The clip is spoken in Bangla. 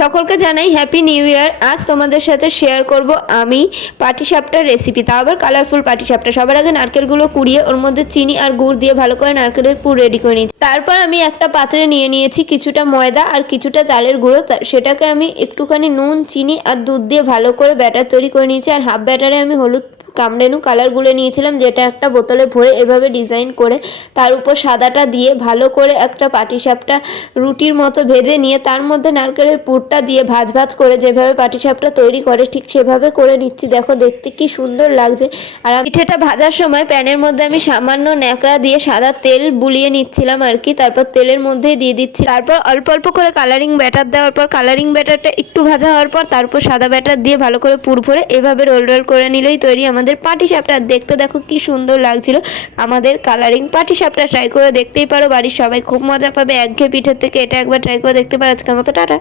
সকলকে জানাই হ্যাপি নিউ ইয়ার। আজ তোমাদের সাথে শেয়ার করব আমি পাটিসাপটার রেসিপি, তাও আবার কালারফুল পাটিসাপটা। সবার আগে নারকেলগুলো কুড়িয়ে ওর মধ্যে চিনি আর গুড় দিয়ে ভালো করে নারকেলের পুর রেডি করে নিয়েছি। তারপর আমি একটা পাত্রে নিয়ে নিয়েছি কিছুটা ময়দা আর কিছুটা চালের গুঁড়ো। সেটাকে আমি একটুখানি নুন, চিনি আর দুধ দিয়ে ভালো করে ব্যাটার তৈরি করে নিয়েছি। আর হাফ ব্যাটারে আমি হলুদ কামড়েনু কালার গুলে নিয়েছিলাম, যেটা একটা বোতলে ভরে এভাবে ডিজাইন করে তার উপর সাদাটা দিয়ে ভালো করে একটা পাটিসাপটা রুটির মতো ভেজে নিয়ে তার মধ্যে নারকেলের পুরটা দিয়ে ভাজ ভাজ করে যেভাবে পাটিসাপটা তৈরি করে ঠিক সেভাবে করে নিচ্ছি। দেখো দেখতে কি সুন্দর লাগছে। আর পিঠেটা ভাজার সময় প্যানের মধ্যে আমি সামান্য ন্যাকড়া দিয়ে সাদা তেল বুলিয়ে নিচ্ছিলাম আর কি। তারপর তেলের মধ্যেই দিয়ে দিচ্ছি। তারপর অল্প অল্প করে কালারিং ব্যাটার দেওয়ার পর কালারিং ব্যাটারটা একটু ভাজা হওয়ার পর তারপর সাদা ব্যাটার দিয়ে ভালো করে পুর ভরে এভাবে রোল রোল করে নিলেই তৈরি আমাদের পাটিসাপটা। দেখতে দেখো কি সুন্দর লাগছিল আমাদের কালারিং পাটিসাপটা। ট্রাই করে দেখতেই পারো, বাড়ির সবাই খুব মজা পাবে। একঘেয়ে পিঠের থেকে এটা একবার ট্রাই করে দেখতে পারো। আজকের মতো টাটা।